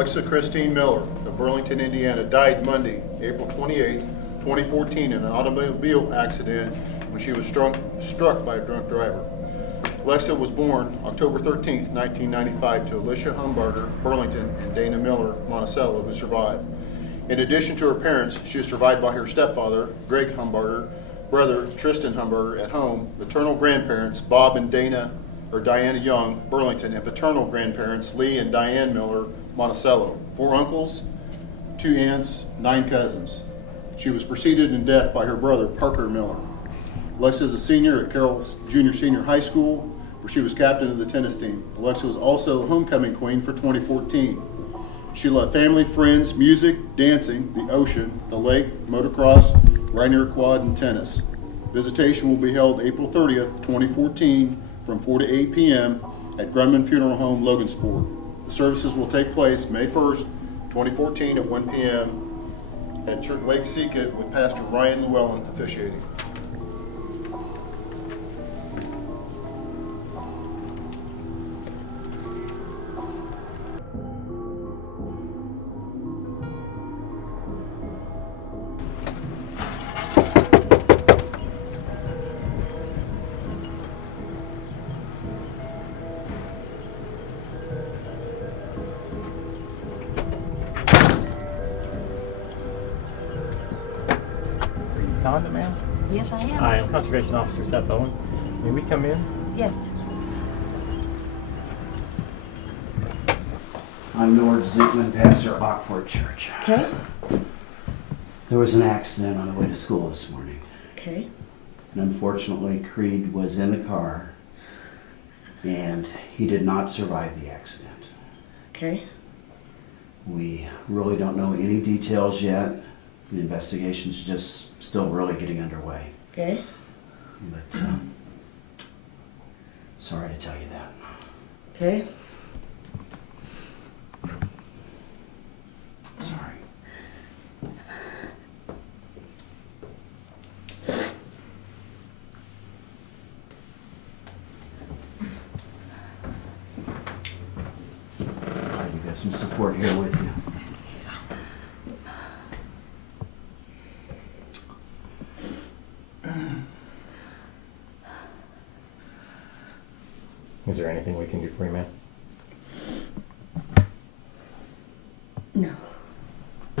Alexa Christine Miller of Burlington, Indiana, died Monday, April 28, 2014 in an automobile accident when she was struck by a drunk driver. Alexa was born October 13, 1995 to Alicia Humbarger, Burlington, and Dana Miller, Monticello, who survived. In addition to her parents, she is survived by her stepfather, Greg Humbarger, brother, Tristan Humbarger, at home, maternal grandparents, Bob and Diana Young, Burlington, and paternal grandparents, Lee and Diane Miller, Monticello, 4 uncles, 2 aunts, 9 cousins. She was preceded in death by her brother, Parker Miller. Alexa is a senior at Carroll Junior High School, where she was captain of the tennis team. Alexa was also homecoming queen for 2014. She loved family, friends, music, dancing, the ocean, the lake, motocross, Rainier Quad, and tennis. Visitation will be held April 30th, 2014, from 4 to 8 p.m. at Grumman Funeral Home, Logansport. The services will take place May 1st, 2014 at 1 p.m. at Church Lake Seacott with Pastor Ryan Llewellyn officiating. Condom, ma'am? Yes, I am. Hi, I'm Conservation Officer Seth Owens. May we come in? Yes. I'm Nord Ziegman, pastor at Lockport Church. Okay. There was an accident on the way to school this morning. Okay. And unfortunately, Creed was in the car and he did not survive the accident. Okay. We really don't know any details yet. The investigation's just still really getting underway. Okay. But sorry to tell you that. Okay. Sorry. Glad you got some support here with you. Is there anything we can do for you, ma'am? No.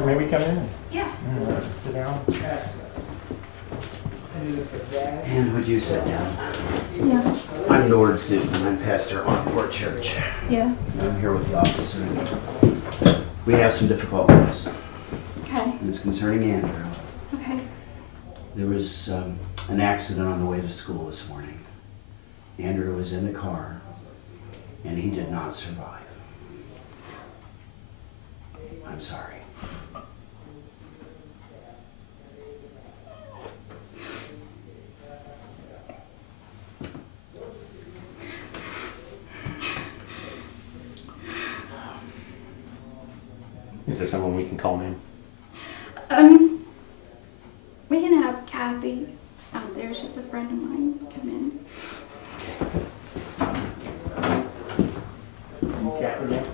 May we come in? Yeah. Sit down. And would you sit down? Yeah. I'm Nord Ziegman. I'm pastor at Lockport Church. Yeah. And I'm here with the officer. We have some difficult news. Okay. And it's concerning Andrew. Okay. There was an accident on the way to school this morning. Andrew was in the car, and he did not survive. I'm sorry. Is there someone we can call, ma'am? We can have Kathy out there. She's a friend of mine. Come in. Captain, ma'am?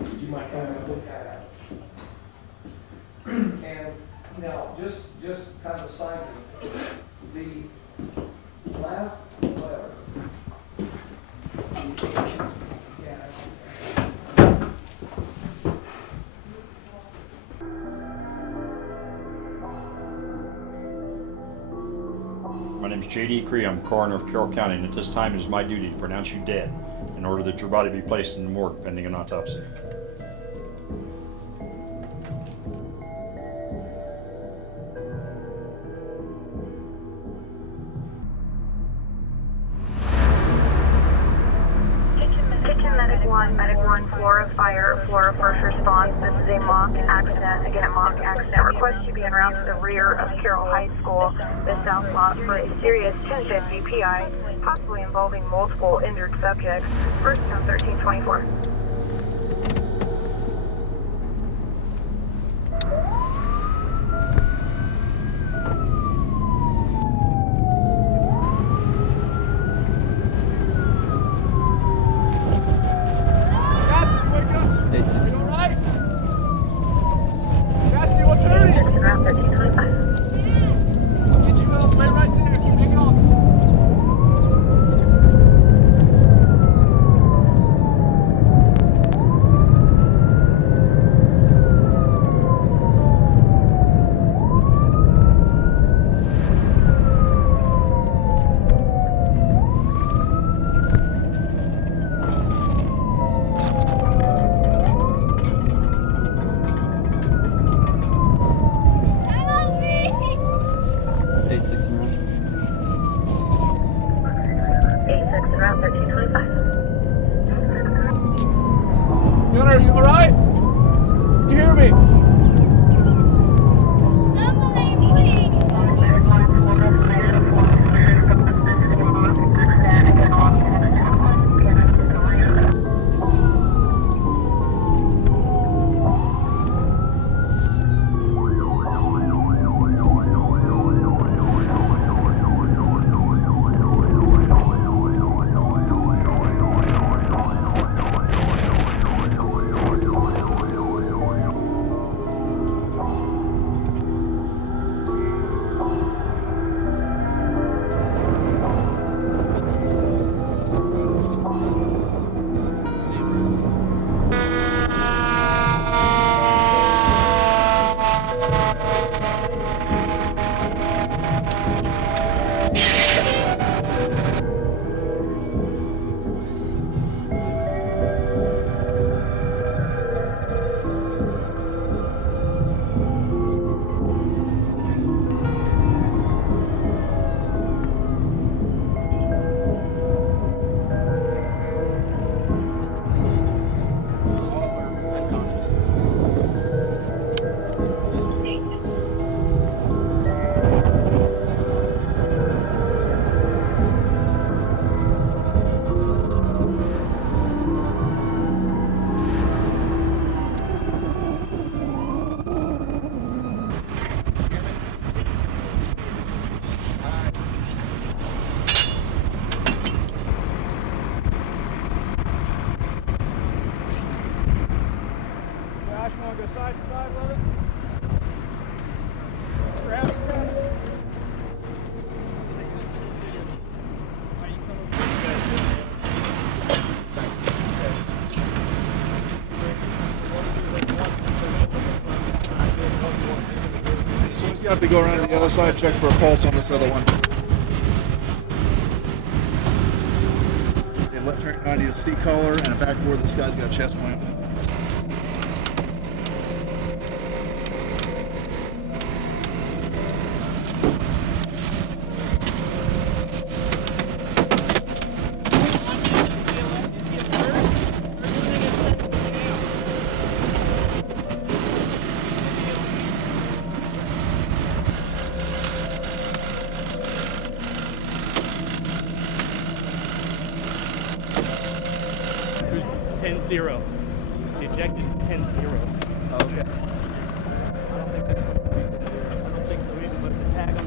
Would you mind coming up, please? And now, just kind of a side note, the last letter. My name is J.D. Cree. I'm coroner of Carroll County, and at this time it is my duty to pronounce you dead in order that your body be placed in the morgue pending an autopsy. Kitchen Medic 1, Flora Fire, Flora First Response. This is a mock accident. Again, a mock accident. Request you be en route to the rear of Carroll High School, the south lot, for a serious 1050 PI, possibly involving multiple injured subjects. First on 1324. You all right? have to go around to the other side, check for a pulse on this other one. And let turn on your seat collar and a backboard. This guy's got chest wound. There's 10-0. The ejected is 10-0. Okay. I don't think that's what we did there. I don't think so either, but the tag on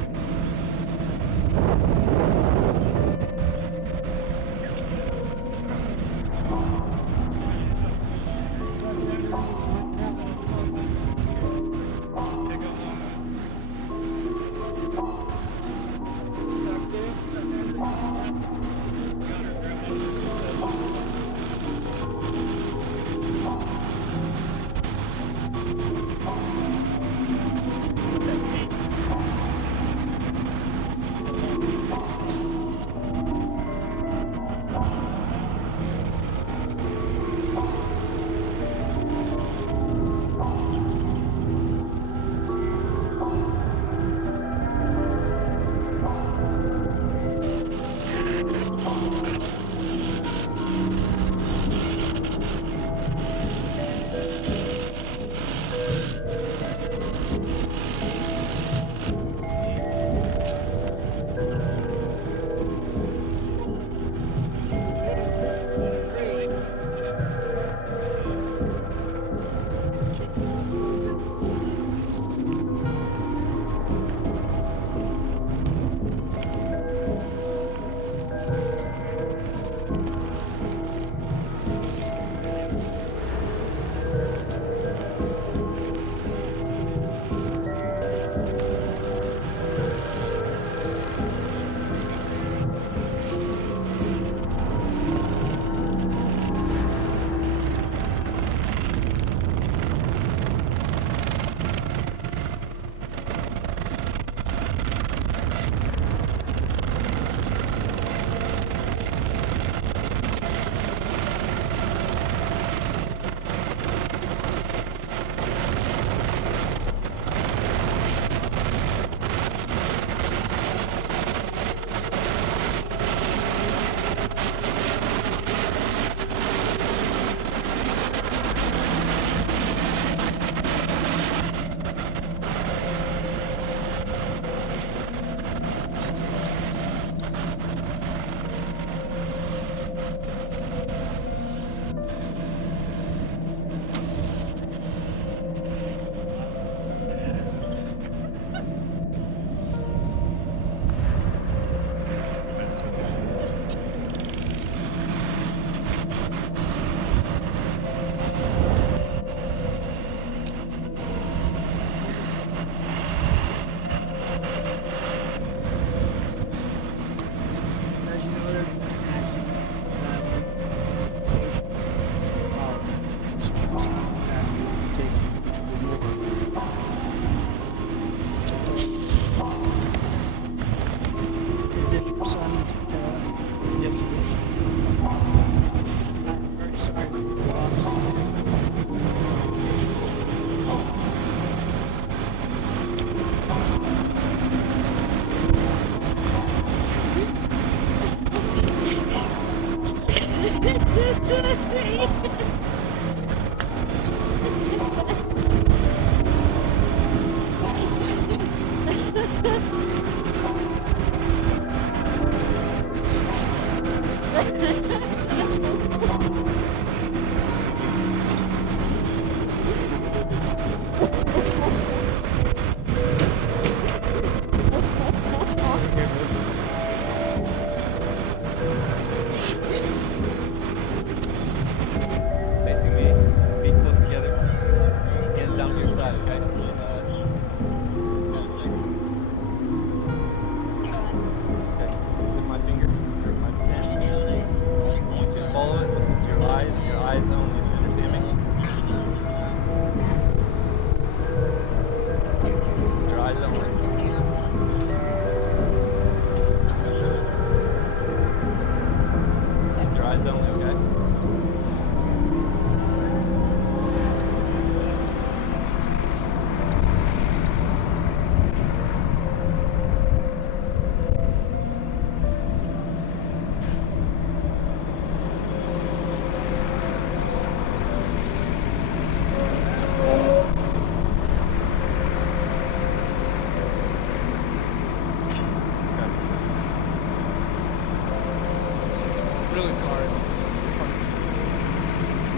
sorry.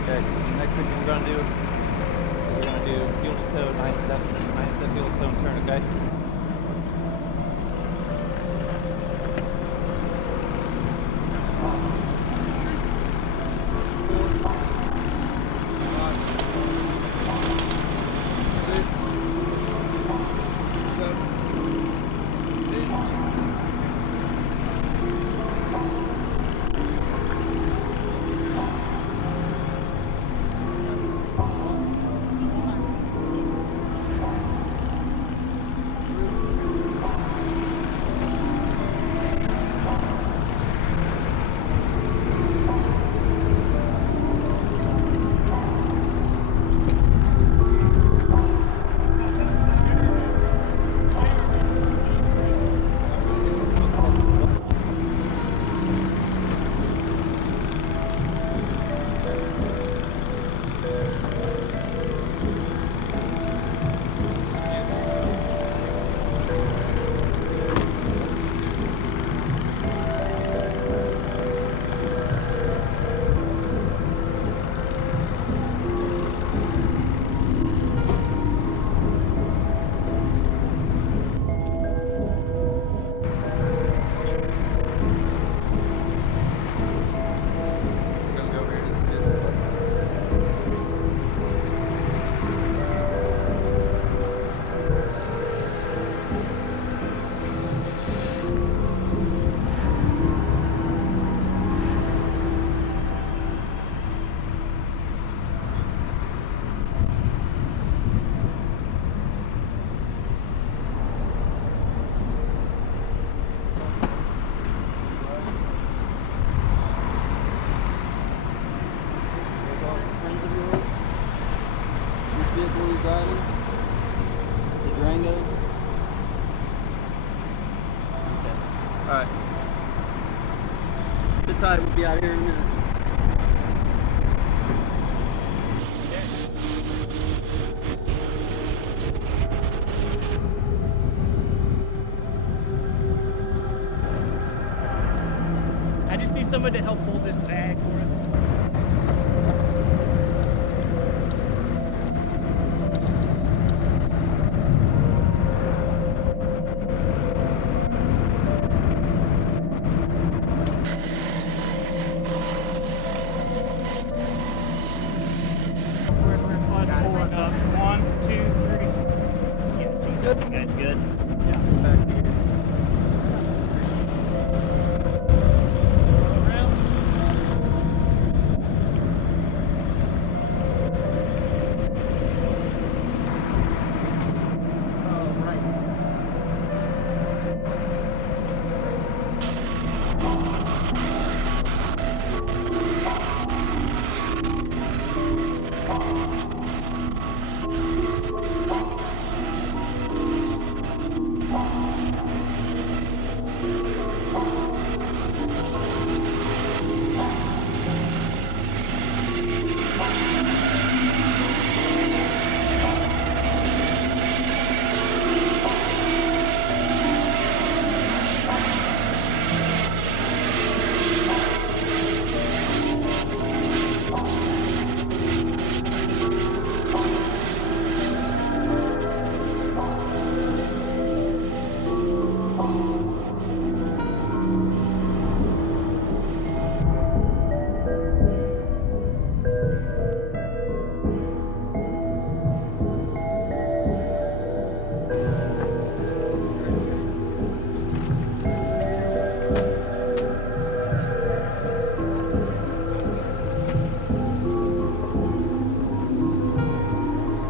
Okay, next thing we're gonna do, heel to toe, 9-step, heel to toe and turn, okay? Alright. Sit tight, we'll be out here in a minute. I just need someone to help hold this bag for us. We're gonna slide forward up. 1, 2, 3. Yeah, good. Good, good. Yeah, back here. Around.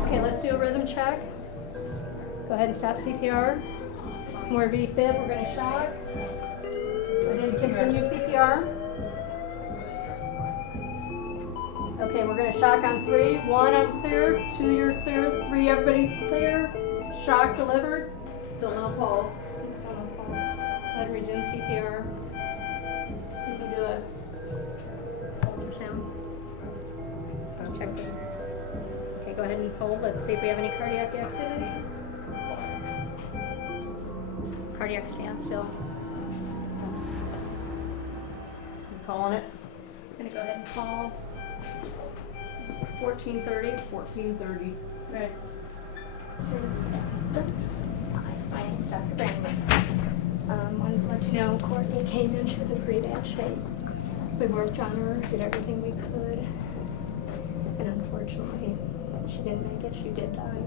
Okay, let's do a rhythm check. Go ahead and stop CPR. More V-fib, we're gonna shock. And then continue CPR. Okay, we're gonna shock on 3. 1, I'm clear. 2, you're clear. 3, everybody's clear. Shock delivered. Still no pulse. Still no pulse. Go ahead and resume CPR. You can do it. Ultrasound. Check this. Okay, go ahead and hold. Let's see if we have any cardiac activity. Cardiac standstill. I'm calling it. Gonna go ahead and call 1430. 1430. Right. Hi, my name's Dr. Brandon. Wanted to let you know Courtney came in, she was in pretty bad shape. We worked on her, did everything we could, and unfortunately, she didn't make it, she did die.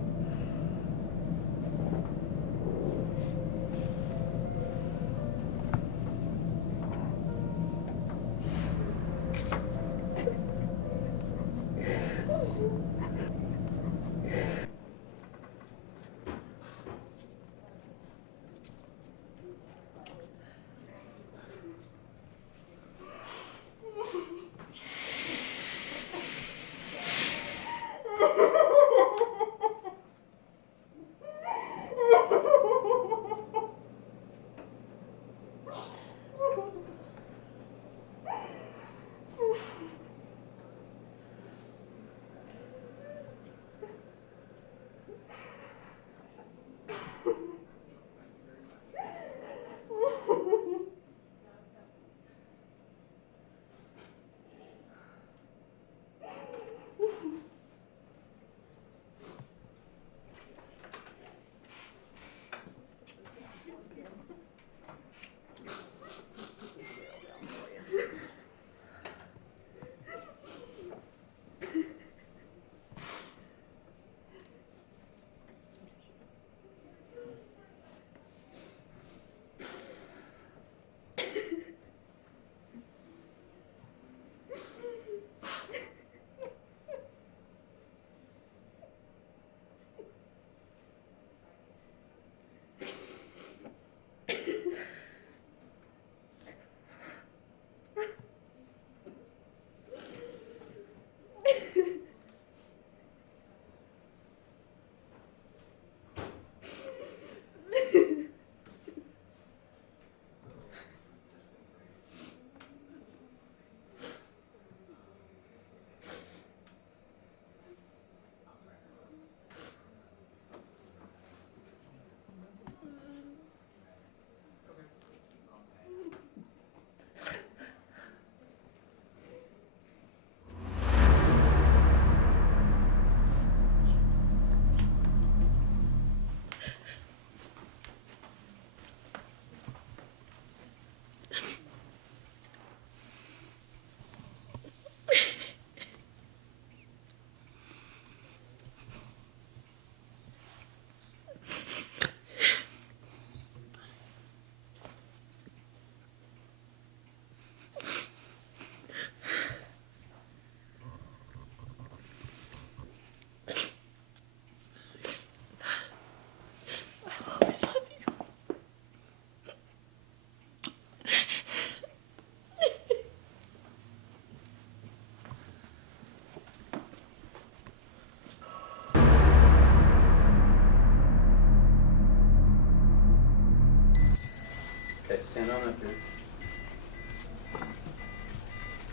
Okay, stand on up here.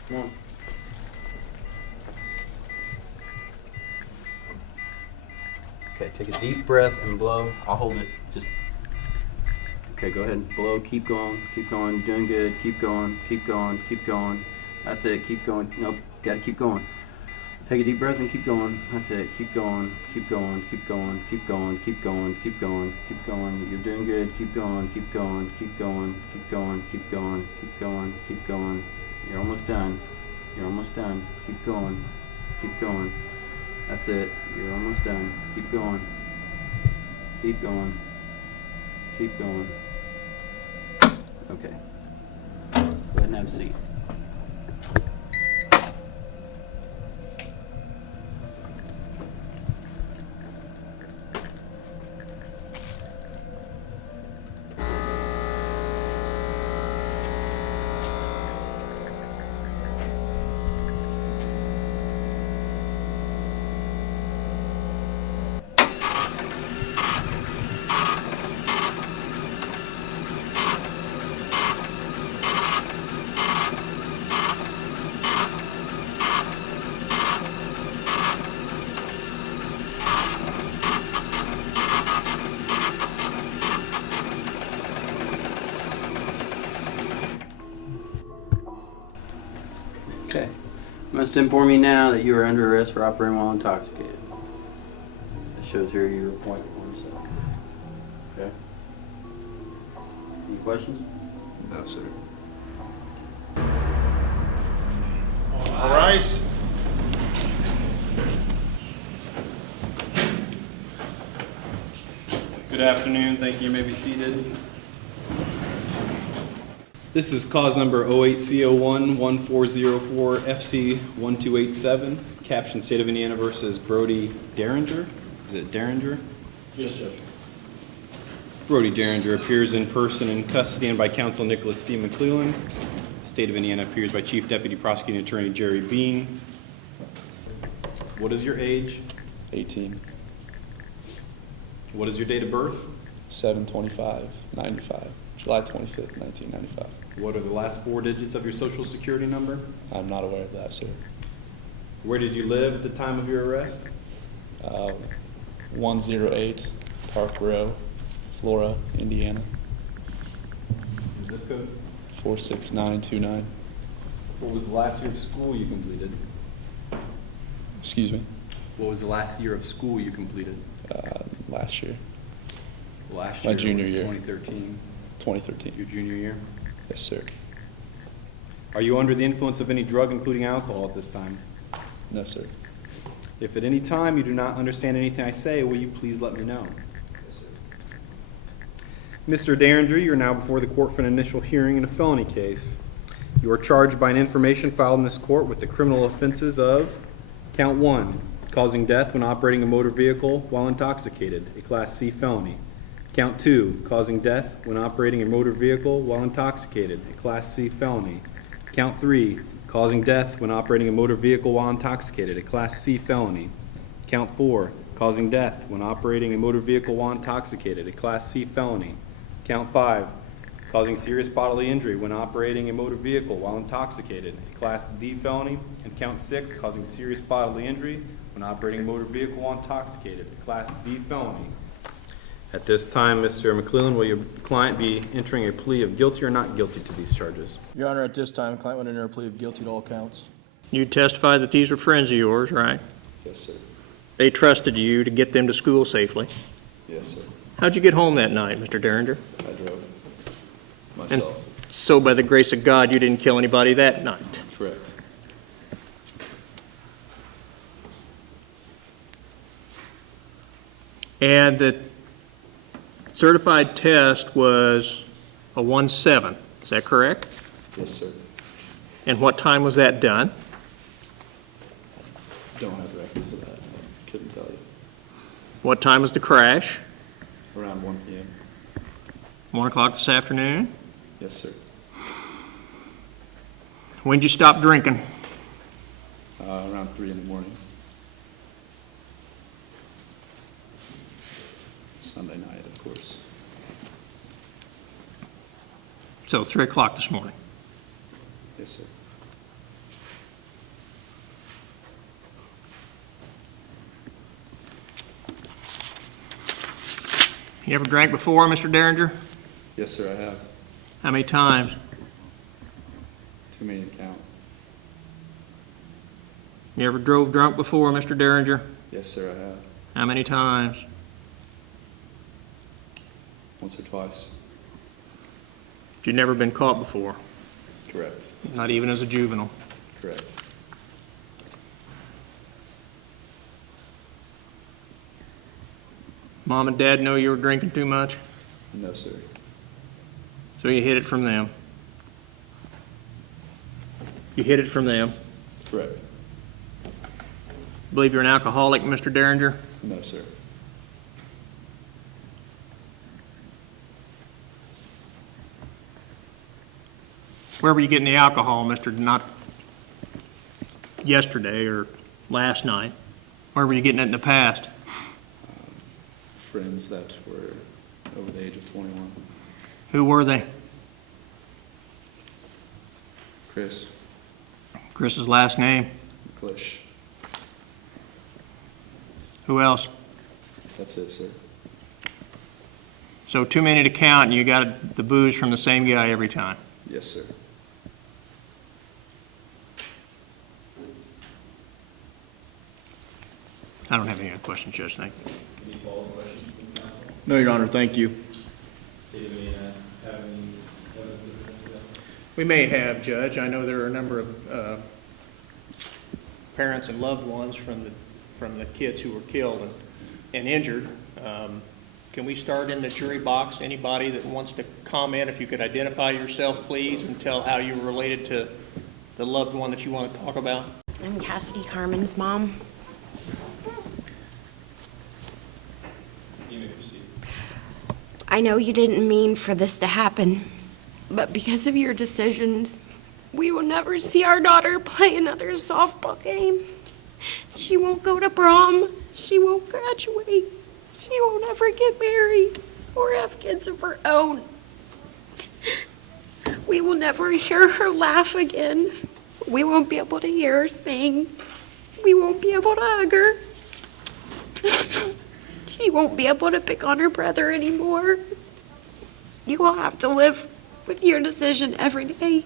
Come on. Okay, take a deep breath and blow. I'll hold it. Just. Okay, go ahead and blow. Keep going. Keep going. Doing good. Keep going. Keep going. Keep going. That's it. Keep going. Nope. Gotta keep going. Take a deep breath and keep going. That's it. Keep going. Keep going. Keep going. Keep going. Keep going. Keep going. Keep going. You're doing good. Keep going. Keep going. Keep going. Keep going. Keep going. Keep going. Keep going. You're almost done. You're almost done. Keep going. Keep going. That's it. You're almost done. Keep going. Keep going. Keep going. Okay. Go ahead and have a seat. Must inform you now that you are under arrest for operating while intoxicated. It shows here your point one second. Okay. Any questions? No, sir. All rise. Good afternoon. Thank you. You may be seated. This is cause number 08CO1-1404-FC1287, caption State of Indiana versus Brody Derringer. Is it Derringer? Yes, sir. Brody Derringer appears in person in custody and by counsel Nicholas C. McClellan. State of Indiana appears by Chief Deputy Prosecuting Attorney Jerry Bean. What is your age? 18. What is your date of birth? 7/25/95. July 25th, 1995. What are the last 4 digits of your social security number? I'm not aware of that, sir. Where did you live at the time of your arrest? 108 Park Row, Flora, Indiana. Zip code? 46929. What was the last year of school you completed? Excuse me? What was the last year of school you completed? Last year. Last My year junior was year. 2013. 2013. Your junior year? Yes, sir. Are you under the influence of any drug, including alcohol, at this time? No, sir. If at any time you do not understand anything I say, will you please let me know? Mr. Derringer, you are now before the court for an initial hearing in a felony case. You are charged by an information filed in this court with the criminal offenses of count 1, causing death when operating a motor vehicle while intoxicated, a Class C felony. Count 2, causing death when operating a motor vehicle while intoxicated, a Class C felony. Count 3, causing death when operating a motor vehicle while intoxicated, a Class C felony. Count 4, causing death when operating a motor vehicle while intoxicated, a Class C felony. Count 5, causing serious bodily injury when operating a motor vehicle while intoxicated, a Class D felony. And count 6, causing serious bodily injury when operating a motor vehicle while intoxicated, a Class D felony. At this time, Mr. McClellan, will your client be entering a plea of guilty or not guilty to these charges? Your Honor, at this time, the client went under a plea of guilty to all counts. You testified that these were friends of yours, right? Yes, sir. They trusted you to get them to school safely. Yes, sir. How'd you get home that night, Mr. Derringer? I drove And myself. so by the grace of God, you didn't kill anybody that night. Correct. And the certified test was a 1.7, is that correct? Yes, sir. And what time was that done? Don't have records of that. Couldn't tell you. What time was the crash? Around 1 p.m. 1 o'clock this afternoon? Yes, sir. When'd you stop drinking? Around 3 in the morning. Sunday night, of course. So 3 o'clock this morning. Yes, sir. You ever drank before, Mr. Derringer? Yes, sir, I have. How many times? Too many to count. You ever drove drunk before, Mr. Derringer? Yes, sir, I have. How many times? Once or twice. You've never been caught before, Correct. not even as a juvenile. Correct. Mom and Dad know you were drinking too much, No, sir. so you hid it from them. You hid it from them. Correct. Believe you're an alcoholic, Mr. Derringer? No, sir. Where were you getting the alcohol, not yesterday or last night? Where were you getting it in the past? Friends that were over the age of 21. Who were they? Chris. Chris's last name? McClish. Who else? That's it, sir. So too many to count, and you got the booze from the same guy every time. Yes, sir. I don't have any other questions, Judge. Thank you. Any follow-up questions from council? No, Your Honor, thank you. Steve, any, have any evidence of that? We may have, Judge. I know there are a number of parents and loved ones from the kids who were killed and injured. Can we start in the jury box? Anybody that wants to comment, if you could identify yourself, please, and tell how you were related to the loved one that you want to talk about. I'm Cassidy Carmen's mom. You may proceed. I know you didn't mean for this to happen, but because of your decisions, we will never see our daughter play another softball game. She won't go to prom. She won't graduate. She won't ever get married or have kids of her own. We will never hear her laugh again. We won't be able to hear her sing. We won't be able to hug her. She won't be able to pick on her brother anymore. You will have to live with your decision every day.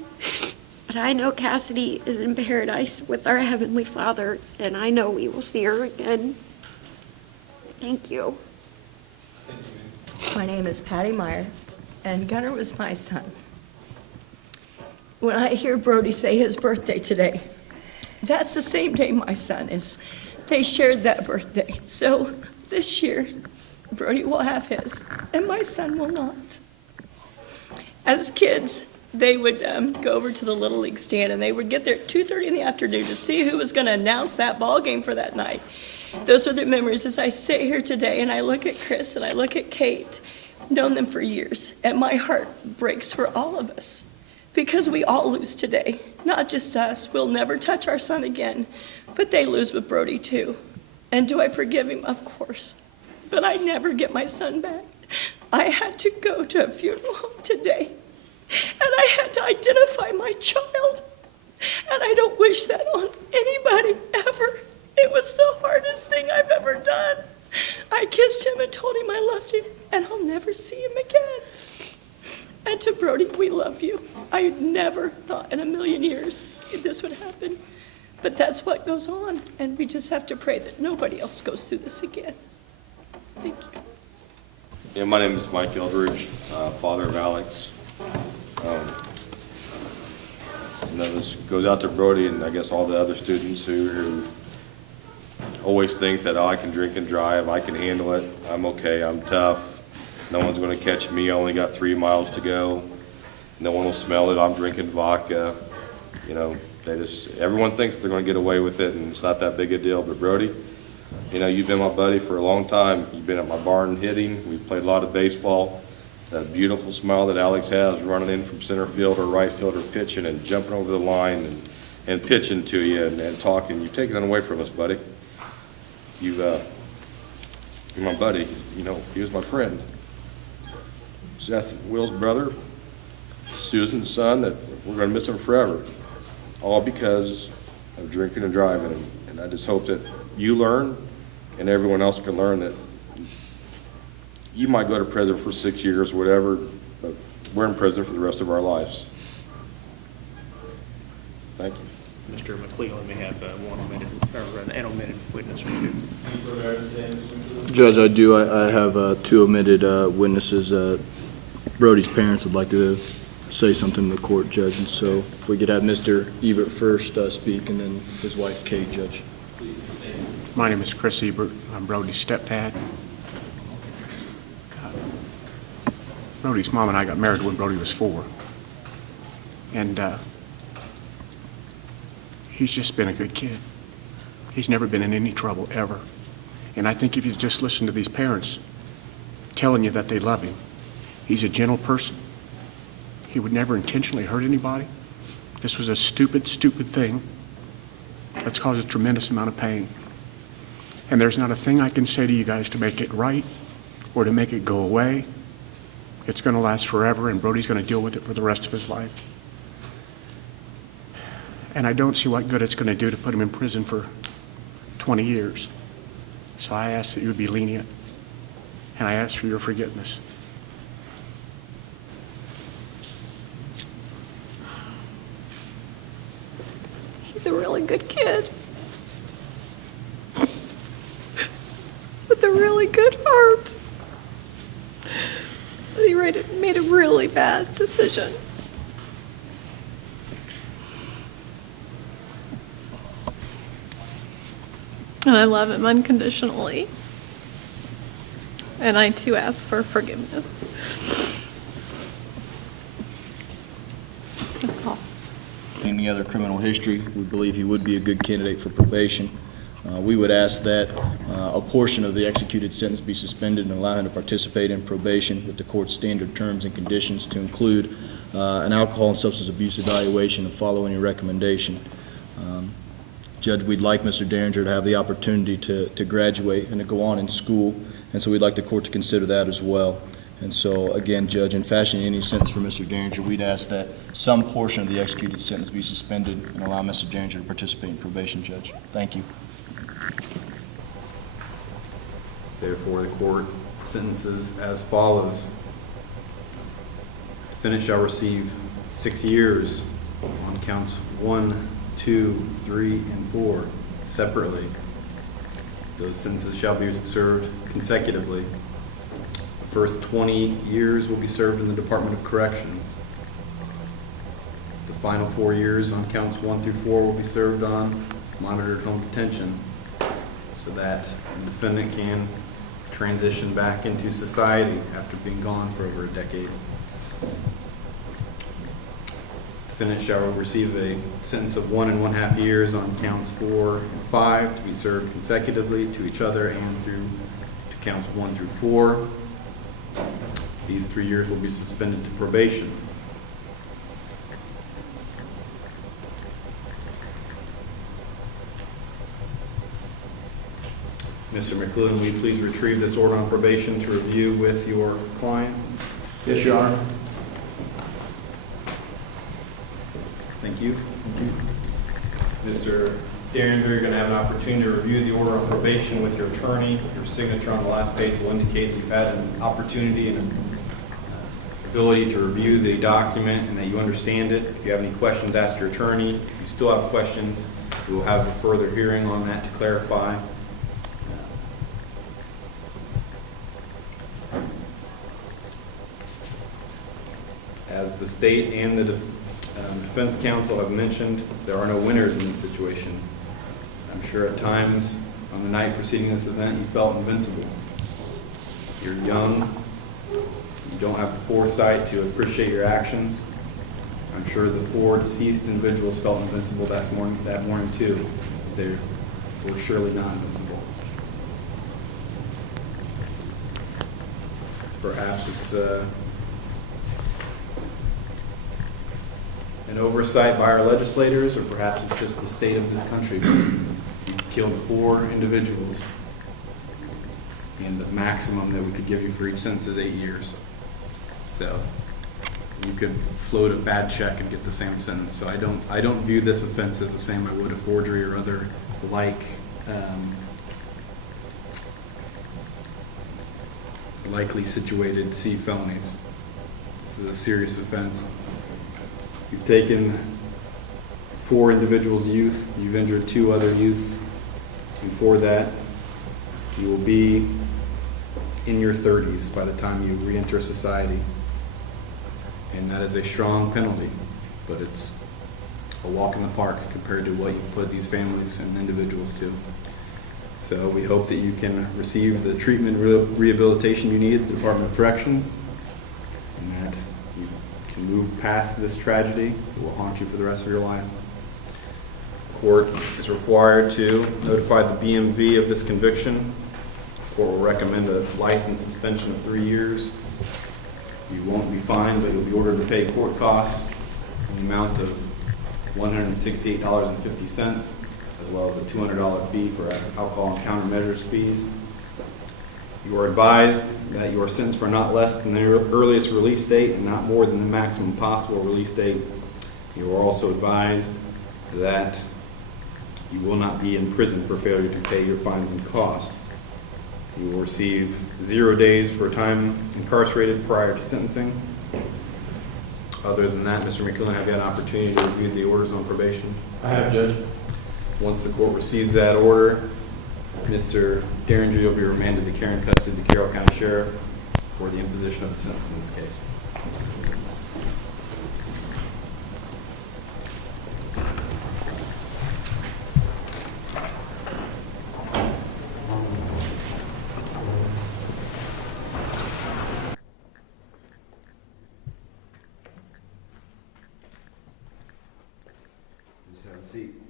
But I know Cassidy is in paradise with our Heavenly Father, and I know we will see her again. Thank you. My name is Patty Meyer, and Gunnar was my son. When I hear Brody say his birthday today, that's the same day my son is. They shared that birthday. So this year, Brody will have his, and my son will not. As kids, they would go over to the Little League stand, and they would get there at 2:30 in the afternoon to see who was going to announce that ball game for that night. Those are the memories as I sit here today, and I look at Chris, and I look at Kate, known them for years, and my heart breaks for all of us, because we all lose today, not just us. We'll never touch our son again, but they lose with Brody too. And do I forgive him? Of course, but I never get my son back. I had to go to a funeral home today, and I had to identify my child, and I don't wish that on anybody ever. It was the hardest thing I've ever done. I kissed him and told him I loved him, and I'll never see him again. And to Brody, we love you. I never thought in a million years this would happen, but that's what goes on, and we just have to pray that nobody else goes through this again. Thank you. Yeah, my name is Mike Eldridge, father of Alex. This goes out to Brody and I guess all the other students who always think that, oh, I can drink and drive, I can handle it, I'm okay, I'm tough, no one's going to catch me, I only got 3 miles to go, no one will smell it, I'm drinking vodka. You know, everyone thinks they're going to get away with it and it's not that big a deal, but Brody, you know, you've been my buddy for a long time, you've been at my barn hitting, we've played a lot of baseball. That beautiful smile that Alex has running in from center field or right field or pitching and jumping over the line and pitching to you and talking. You've taken it away from us, buddy. You're my buddy. You know, he was my friend. Seth, Will's brother, Susan's son, that we're going to miss him forever. All because of drinking and driving. And I just hope that you learn and everyone else can learn that you might go to prison for 6 years, whatever, but we're in prison for the rest of our lives. Thank you. Mr. McClellan may have one omitted, or an omitted witness or two. Judge, I do. I have 2 omitted witnesses. Brody's parents would like to say something to the court, Judge, and so if we could have Mr. Ebert first speak, and then his wife, Kate, Judge. My name is Chris Ebert. I'm Brody's stepdad. Brody's mom and I got married when Brody was 4. And he's just been a good kid. He's never been in any trouble, ever. And I think if you just listen to these parents telling you that they love him, he's a gentle person. He would never intentionally hurt anybody. This was a stupid, stupid thing that's caused a tremendous amount of pain. And there's not a thing I can say to you guys to make it right or to make it go away. It's going to last forever, and Brody's going to deal with it for the rest of his life. And I don't see what good it's going to do to put him in prison for 20 years. So I ask that you would be lenient, and I ask for your forgiveness. He's a really good kid. bad decision. And I love him unconditionally. And I too ask for forgiveness. That's all. Any other criminal history, we believe he would be a good candidate for probation. We would ask that a portion of the executed sentence be suspended and allow him to participate in probation with the court's standard terms and conditions to include an alcohol and substance abuse evaluation and follow any recommendation. Judge, we'd like Mr. Derringer to have the opportunity to graduate and to go on in school, and so we'd like the court to consider that as well. And so, again, Judge, in fashioning any sentence for Mr. Derringer, we'd ask that some portion of the executed sentence be suspended and allow Mr. Derringer to participate in probation, Judge. Thank you. Therefore, the court sentences as follows. Defendant shall receive 6 years on counts 1, 2, 3, and 4 separately. Those sentences shall be served consecutively. The first 20 years will be served in the Department of Corrections. The final 4 years on counts 1 through 4 will be served on monitored home detention so that the defendant can transition back into society after being gone for over a decade. Defendant shall receive a sentence of 1 1/2 years on counts 4 and 5 to be served consecutively to each other and through to counts 1 through 4. These 3 years will be suspended to probation. Mr. McClellan, will you please retrieve this order on probation to review with your client? Yes, Your Honor. Thank you. Mr. Derringer, you're going to have an opportunity to review the order on probation with your attorney. Your signature on the last page will indicate that you've had an opportunity and an ability to review the document and that you understand it. If you have any questions, ask your attorney. If you still have questions, we will have a further hearing on that to clarify. As the state and the defense counsel have mentioned, there are no winners in this situation. I'm sure at times on the night preceding this event you felt invincible. You're young, you don't have the foresight to appreciate your actions. I'm sure the 4 deceased individuals felt invincible that morning too. They were surely not invincible. Perhaps it's an oversight by our legislators, or perhaps it's just the state of this country. You've killed 4 individuals, and the maximum that we could give you for each sentence is 8 years. So you could float a bad check and get the same sentence. So I don't view this offense as the same I would a forgery or other likely situated C felonies. This is a serious offense. You've taken 4 individuals' youth, you've injured 2 other youths, and for that, you will be in your 30s by the time you re-enter society. And that is a strong penalty, but it's a walk in the park compared to what you put these families and individuals to. So we hope that you can receive the treatment rehabilitation you need at the Department of Corrections, and that you can move past this tragedy that will haunt you for the rest of your life. The court is required to notify the BMV of this conviction. The court will recommend a license suspension of 3 years. You won't be fined, but you'll be ordered to pay court costs in the amount of $168.50, as well as a $200 fee for alcohol and countermeasures fees. You are advised that you are sentenced for not less than the earliest release date and not more than the maximum possible release date. You are also advised that you will not be in prison for failure to pay your fines and costs. You will receive 0 days for time incarcerated prior to sentencing. Other than that, Mr. McClellan, have you had an opportunity to review the orders on probation? I have, Judge. Once the court receives that order, Mr. Derringer will be remanded to care and custody of the Carroll County Sheriff for the imposition of the sentence in this case. Please have a seat.